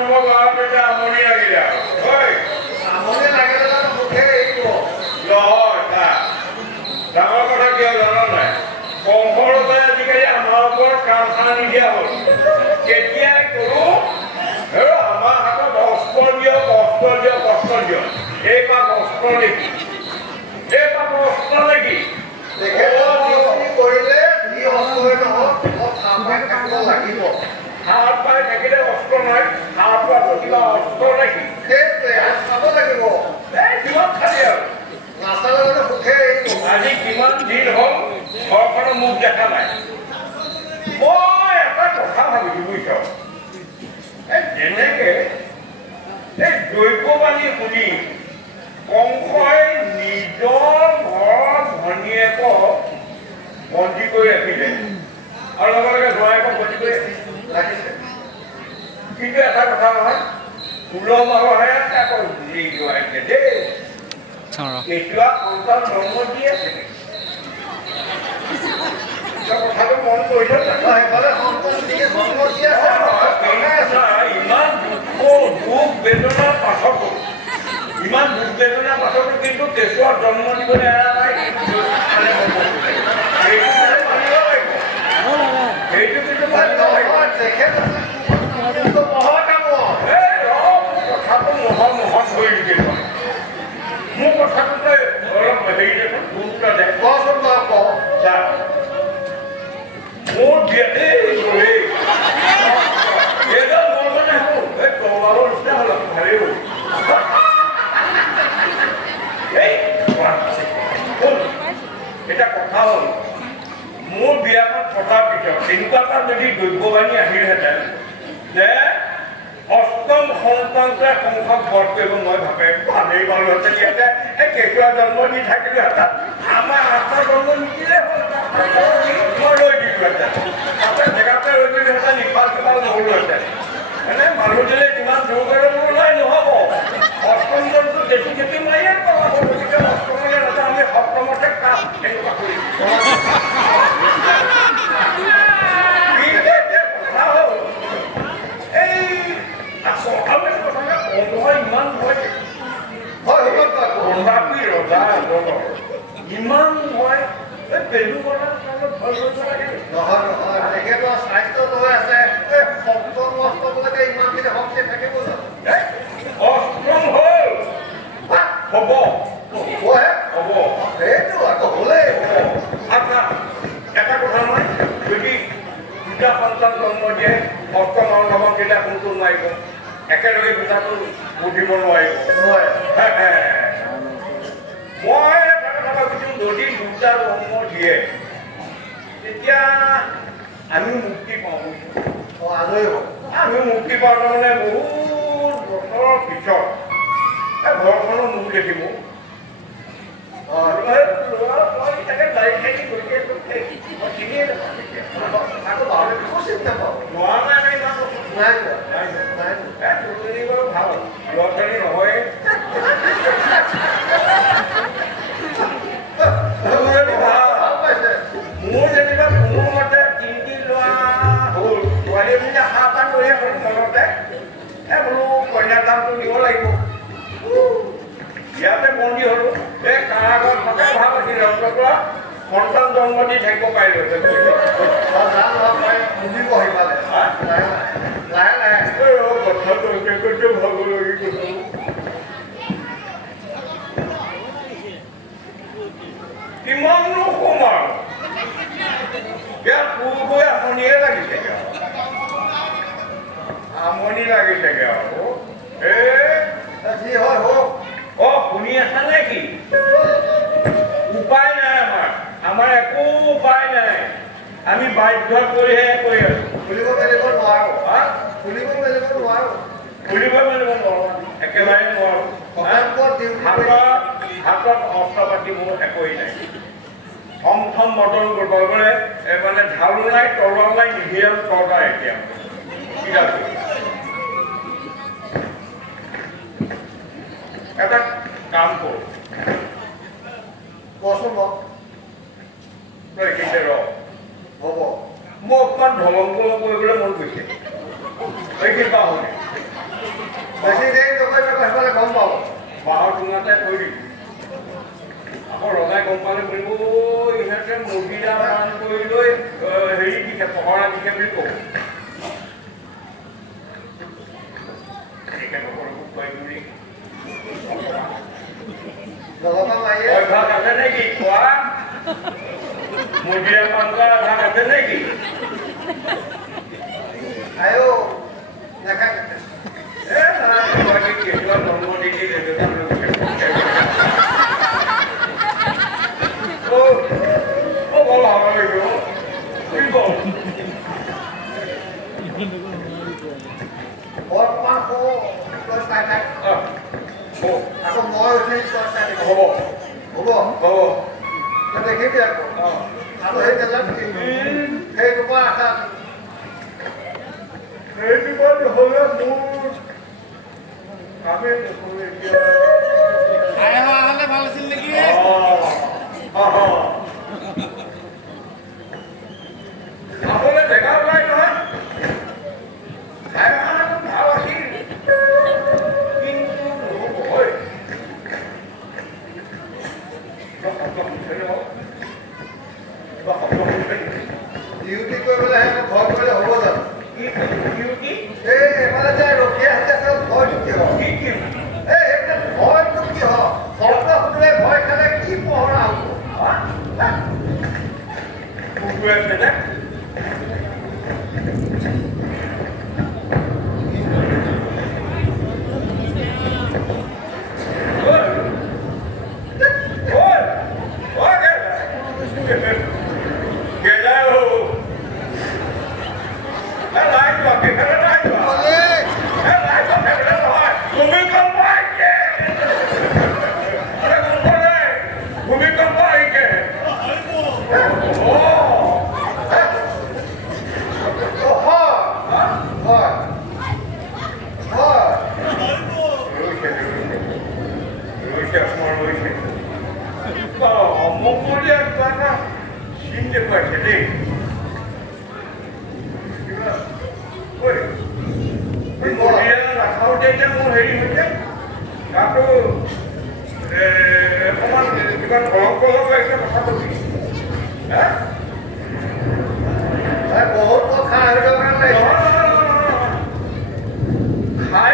number গাঁৱত এতিয়া আমনি লাগিলে আৰু আমনি লাগিলে মুখে এৰিব নহয় ডাঙৰ কথা কিয় জানা নাই কংসৰতে আজিকালি আমাৰ ওপৰত কাম খানা নিদিয়া হ'ল কেতিয়াই কৰোঁ আৰু আমাৰ হাতত অস্ত্ৰ দিয় এইপাক অস্ত্ৰ নেকি এইপাক অস্ত্ৰ নেকি কৰিলে যি অস্ত্ৰই নহওক থাকিব লাগিব হাত পাই থাকিলে অস্ত্ৰ নাই হাত পোৱা কিবা অস্ত্ৰ নেকি চাব লাগিব কিমান খালি আৰু নাচালে সুখে আজি কিমান দিন হ'ল ঘৰখনৰ মুখ দেখা নাই মই এটা কথা ভাবিছোঁ বুজিছ যেনেকে এই দ্ৰব্যবাণী শুনি কংসই নিজৰ ঘৰৰ ভনীয়েকক বন্দী কৰি ৰাখিলে আৰু লগে লগে জোঁৱায়েকক বন্দী কৰি ৰাখিছে কিন্তু এটা কথা নহয় 16 মাহৰহে আকৌ জোঁৱায়েকে দেই কেঁচুৱা সন্তান জন্ম দি আছে কথাটো মন কৰিছে ইমান দুখ বেদনাৰ পাছতো কিন্তু কেঁচুৱা জন্ম দিবলৈ এৰা নাই সেইটো কিন্তু কথাটো মহৎ কৰি দিছিল মোৰ কথাটোতে অলপ হেৰি দেখোন গুৰুত্ব দে কচোন মই কওঁ মোৰ বিয়াতে এইডাল মই মানে এই তলবাৰৰ নিচিনা হ'ল ভালেই হ'ল এতিয়া কথা হ'ল মোৰ বিয়াখন পতাৰ পিছত এনেকুৱা এটা যদি দ্ৰব্যবাণী আহিলহেঁতেন যে অষ্টম সন্তানটোৱে কংসক বধ কৰিব মই ভাবে ভালেই পালোহেঁতেন ইয়াতে এই কেঁচুৱা জন্ম দি থাকিলোহেঁতেন আমাৰ আত্মা জন্ম নিদিলে হ'ল মই ৰৈ দিলোহেঁতেন তাতে জেগাতে ৰৈ দিলোহেঁতেন ইফাল সিফাল নহ'লোহেঁতেন মানে মানুহ দিলে যিমান জোৰ কৰিব ওলাই নহ'ব অষ্টম জন্তু দেখি খেতি মাৰিয়ে পেলাব গতিকে অষ্টমলৈ নাযাওঁ আমি সপ্তমতে কাম তেনেকুৱা কৰিম কথা হ'ল এই ইমান ভয় ৰজা ইমান ভয় নহয় নহয় তেখেতৰ স্বাস্থ্য লৈ আছে সপ্তম অষ্টমলৈকে ইমানখিনি শক্তি থাকিব অষ্টম হ'ল হ'ব হ'ব সেইটো আকৌ হ'লেই আচ্ছা এটা কথা নহয় যদি দুটা সন্তান জন্ম দিয়ে অষ্টম আৰু নৱম তেতিয়া কোনটো নোৱাৰিব একেলগে দুটাটো বুজিব নোৱাৰিব মই এটা কথা ভাবিছোঁ যদি দুটা জন্ম দিয়ে তেতিয়া আমি মুক্তি পাওঁ আজৰি হওঁ আমি মুক্তি পাওঁ তাৰমানে বহুত বছৰৰ পিছত এই ঘৰখনো মোক দেখিব চিন্তা পাওঁ নোৱাৰা নাই ইমান নাই ভাল ল'ৰা ছোৱালী নহয় মোৰ যেনিবা কোনোমতে তিনিটি লোৱা হ'ল ছোৱালী বুলি আশা এটা কৰি হ'ল মনতে বোলো কন্যাদানটো দিব লাগিব ইয়াতে বন্দী হ'লোঁ এই কাৰাগাৰত থাকে ভাল আছিল পৰা সন্তান জন্ম দি থাকিব পাৰিলোঁ বুজিব সিফালে লাহে লাহে কথাটো ভাব লাগি কিমাননো সোমাৰ ইয়াত ফুল গৈ আমনিয়ে লাগিছেগে আমনি লাগিছেগে আৰু যি হয় হওক শুনি আছা নে কি উপায় নাই আমাৰ একো উপায় নাই আমি বাধ্য কৰিহে কৰি আছো খুলিব মেলিব নোৱাৰো একেবাৰে নোৱাৰো হাতত অস্ত্ৰ পাতি মোৰ একোৱেই নাই থম মটন গড়গড়ে মানে ঝাৰু নাই তৰোৱাল নাই নিভিয়াম তৰ্দা এতিয়া ঠিক আছে এটা কাম কৰোঁ কচোন তই এইখিনিতে ৰ হ'ব মোৰ অকণমান ধলং পলং কৰিবলৈ মন গৈছে এইখিনি পাহৰি বেছি দেৰি নকৰিব সেইফালে গম পাব বাঁহৰ টুঙাতে থৈ দিম আকৌ ৰজাই গম পালে বুলিব ইহঁতে মহিলা পালন কৰি লৈ হেৰি দিছে পহৰা দিছে বুলি কওঁ অভ্যাস আছে নেকি কোৱা মহিলা পালন কৰা অভ্যাস আছে নেকি আয়ো দেখা কেঁচুৱা জন্ম দি আকৌ মই উঠি হ'ব হ'ব হ'ব দেখিবি আকৌ আৰু সেই নাজানিবি সেইটো পৰা আশা সেইটো বাৰু হ'লে মোৰ কামেই নকৰোঁ এতিয়া হ'লে ভাল আছিল নেকি খাবলৈ জেগা ওলাই নহয় খাই ভাল আছিল কিন্তু নহ'বই ডিউটি কৰিবলৈ আহে ঘৰ কৰিলে হ'ব জানো ডিউটি এই এফালে যে ৰখীয়া আছে চব ভয়টো কিয় কি এই সেইবিলাক ভয়টো কিয় শব্দ শুনিলে ভয় খালে কি পহৰা হ'ব কুকুৰ আছে নে বহুত কথা খাই